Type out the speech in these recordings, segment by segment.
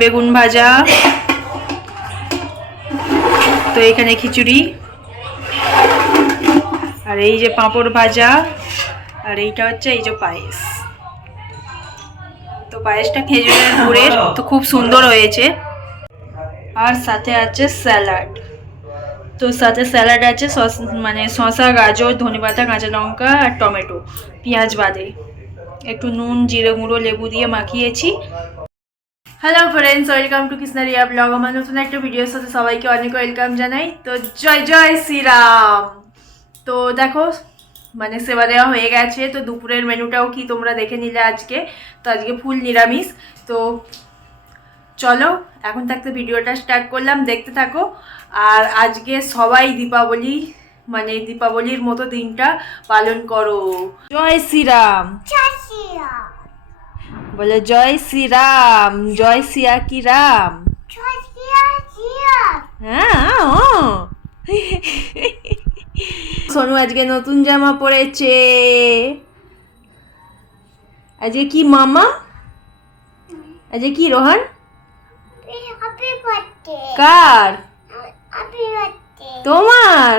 বেগুন ভাজা। তো এখানে খিচুড়ি। আর এই যে পাঁপড় ভাজা। আর এইটা হচ্ছে এই যে পায়েস। তো পায়েসটা খেজুরের গুড়ের তো খুব সুন্দর হয়েছে। আর সাথে আছে স্যালাড। তো সাথে স্যালাড আছে মানে শসা, গাজর, ধনেপাতা, কাঁচা লঙ্কা আর টমেটো। পেঁয়াজ বাদে। একটু নুন, জিরে গুঁড়ো, লেবু দিয়ে মাখিয়েছি। Hello friends welcome to Krishnaria blog আমার নতুন একটা ভিডিওর সাথে সবাইকে অনেক ওয়েলকাম জানাই। তো জয় জয় শ্রীরাম। তো দেখো মানে সেবা দেওয়া হয়ে গেছে। তো দুপুরের মেনুটাও কি তোমরা দেখে নিলে আজকে? তো আজকে ফুল নিরামিষ। তো চলো, এখন থাকতে ভিডিওটা স্টার্ট করলাম, দেখতে থাকো। আর আজকে সবাই দীপাবলি মানে দীপাবলির মতো দিনটা পালন করো। জয় শ্রীরাম। বলে জয় শ্রীরাম জয় সিয়া কি রাম? হ্যাঁ। সোনু আজকে নতুন জামা পরেছে আজকে কি মামা? আজকে কি রোহান? কার? তোমার?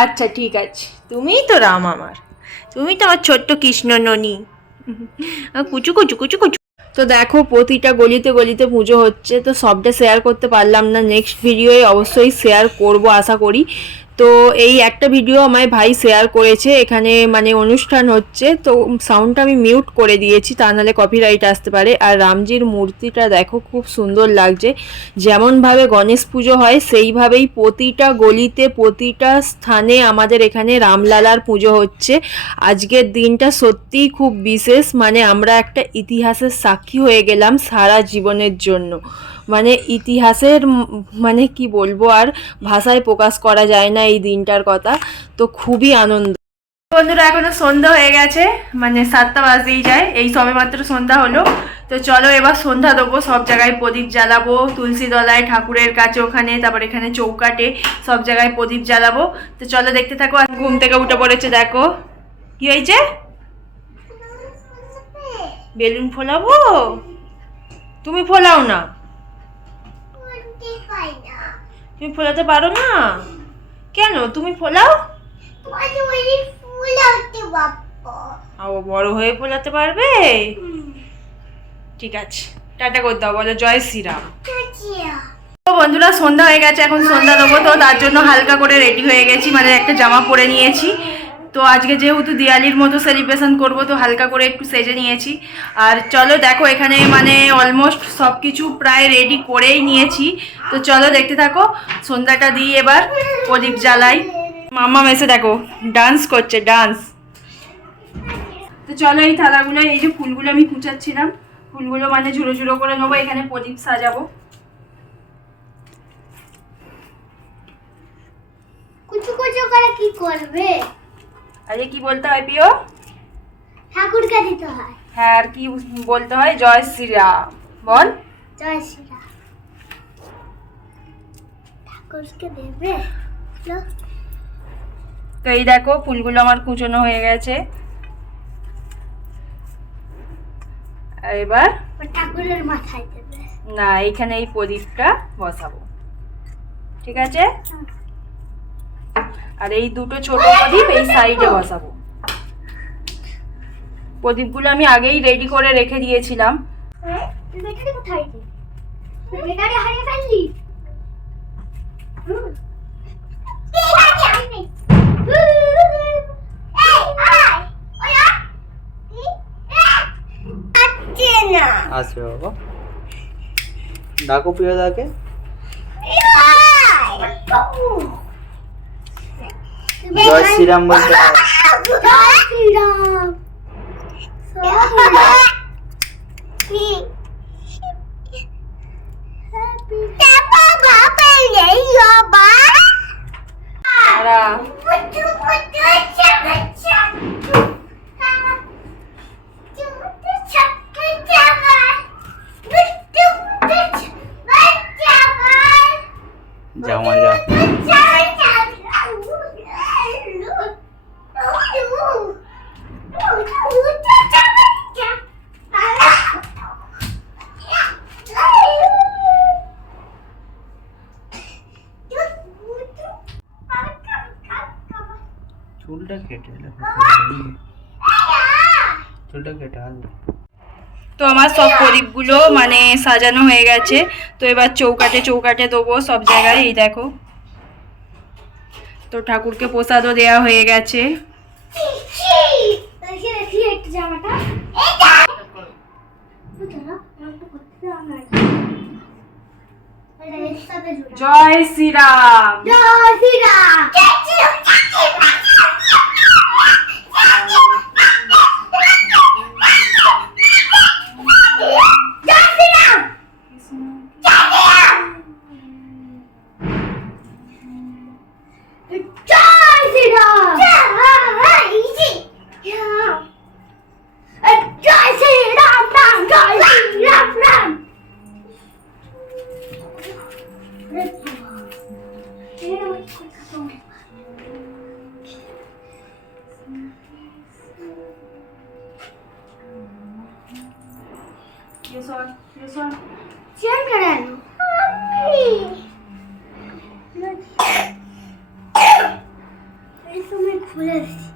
আচ্ছা ঠিক আছে। তুমিই তো রাম আমার। তুমি তো আমার ছোট্ট কৃষ্ণ ননি। কুচু কুচু কুচু কুচু। তো দেখো, প্রতিটা গলিতে গলিতে পুজো হচ্ছে, তো সবটা শেয়ার করতে পারলাম না। নেক্সট ভিডিওয়ে অবশ্যই শেয়ার করব, আশা করি। তো এই একটা ভিডিও আমায় ভাই শেয়ার করেছে, এখানে মানে অনুষ্ঠান হচ্ছে, তো সাউন্ডটা আমি মিউট করে দিয়েছি, তা নাহলে কপিরাইট আসতে পারে। আর রামজির মূর্তিটা দেখো, খুব সুন্দর লাগছে। যেমনভাবে গণেশ পুজো হয়, সেইভাবেই প্রতিটা গলিতে, প্রতিটা স্থানে আমাদের এখানে রামলালার পুজো হচ্ছে। আজকের দিনটা সত্যিই খুব বিশেষ মানে আমরা একটা ইতিহাসের সাক্ষী হয়ে গেলাম সারা জীবনের জন্য। মানে ইতিহাসের মানে কি বলব আর ভাষায় প্রকাশ করা যায় না এই দিনটার কথা। তো খুবই আনন্দ। বন্ধুরা, এখনও সন্ধ্যা হয়ে গেছে মানে সাতটা বাজতেই যায়, এই সবে মাত্র সন্ধ্যা হলো। তো চলো এবার সন্ধ্যা দেবো, সব জায়গায় প্রদীপ জ্বালাবো, তুলসী তলায়, ঠাকুরের কাছে ওখানে, তারপর এখানে চৌকাটে, সব জায়গায় প্রদীপ জ্বালাবো। তো চলো দেখতে থাকো, আর ঘুম থেকে উঠে পড়েছে, দেখো। কি হয়েছে? বেলুন ফোলাবো? তুমি ফোলাও না। তুমি ফোলাতে পারো না? কেন? তুমি ফোলাও? ও বড় হয়ে ফোলাতে পারবে? ঠিক আছে টাটা করে দাও বলো জয় শ্রীরাম। তো বন্ধুরা সন্ধ্যা হয়ে গেছে এখন সন্ধ্যা নেব তো তার জন্য হালকা করে রেডি হয়ে গেছি মানে একটা জামা পরে নিয়েছি। তো আজকে যেহেতু দিওয়ালির মতো সেলিব্রেশন করব, তো হালকা করে একটু সেজে নিয়েছি। আর চলো দেখো এখানে মানে অলমোস্ট সব কিছু প্রায় রেডি করেই নিয়েছি। তো চলো দেখতে থাকো, সন্ধ্যাটা দিই এবার প্রদীপ জ্বালাই। মামা মেসে দেখো ডান্স করছে ডান্স তো চলো এই থালাগুলো, এই যে ফুলগুলো আমি কুচাচ্ছিলাম, ফুলগুলো মানে ঝুড়ো ঝুড়ো করে নেব, এখানে প্রদীপ সাজাবো। কুচু কুচু করে কি করবে? আরে কি বলতে হয় প্রিয়? ঠাকুরকে দিতে হয়। হ্যাঁ আর কি বলতে হয়? জয় শ্রীরাম। বল। জয় শ্রীরাম। ঠাকুরকে দেবে? তো এই দেখো ফুলগুলো আমার কুচনো হয়ে গেছে। এবার? ঠাকুরের মাথায় দেবে। না এখানে এই প্রদীপটা বসাবো। ঠিক আছে? আর এই দুটো ছোট প্রদীপ এই সাইডে বসাবো। প্রদীপগুলো আমি আগেই রেডি করে রেখে দিয়েছিলাম। বাবা। ডাকো প্রিয়দাকে। এই আয়। জয় শ্রীরাম বলতে হবে। জয় শ্রীরাম তারা চুলটা কেটে চুলটা কেটে আসবে তো আমার সব প্রদীপগুলো মানে সাজানো হয়ে গেছে। তো এবার চৌকাটে চৌকাটে দেবো সব জায়গায় এই দেখো। তো ঠাকুরকে প্রসাদও দেওয়া হয়ে গেছে। জয় শ্রীরাম। জয় শ্রীরাম। চেন Mommy. এই সময় খুলে দিচ্ছি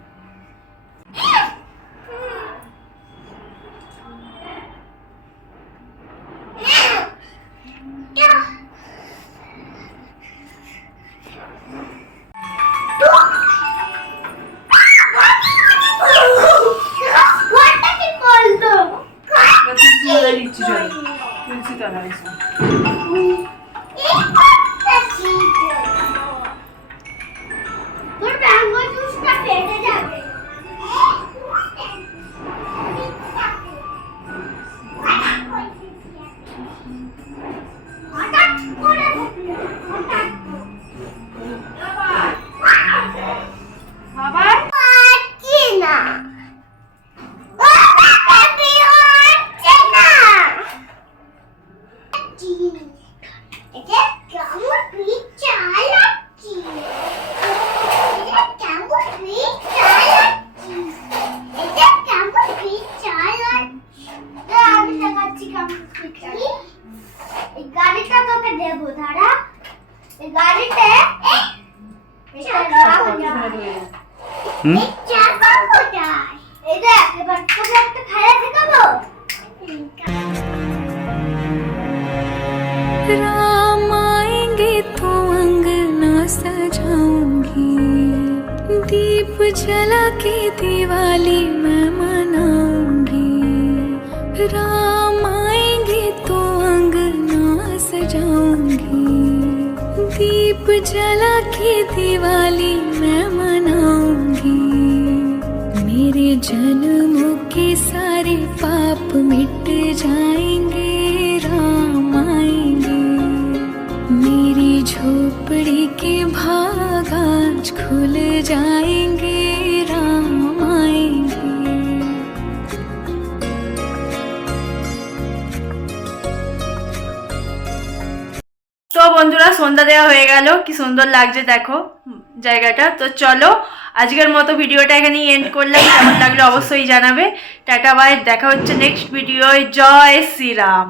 राम आएँगे तो अंगना सजाऊँगी दीप जला के दिवाली मैं पाप मिट जाएँगे राम आएँगे। मेरी झोपड़ी के भाग आज खुल जाएँगे राम বন্ধুরা, সন্ধ্যা দেওয়া হয়ে গেল। কি সুন্দর লাগছে, দেখো জায়গাটা। তো চলো, আজকের মতো ভিডিওটা এখানেই এন্ড করলাম। কেমন লাগল অবশ্যই জানাবে। টাটা বাই দেখা হচ্ছে নেক্সট ভিডিওয় জয় শ্রীরাম।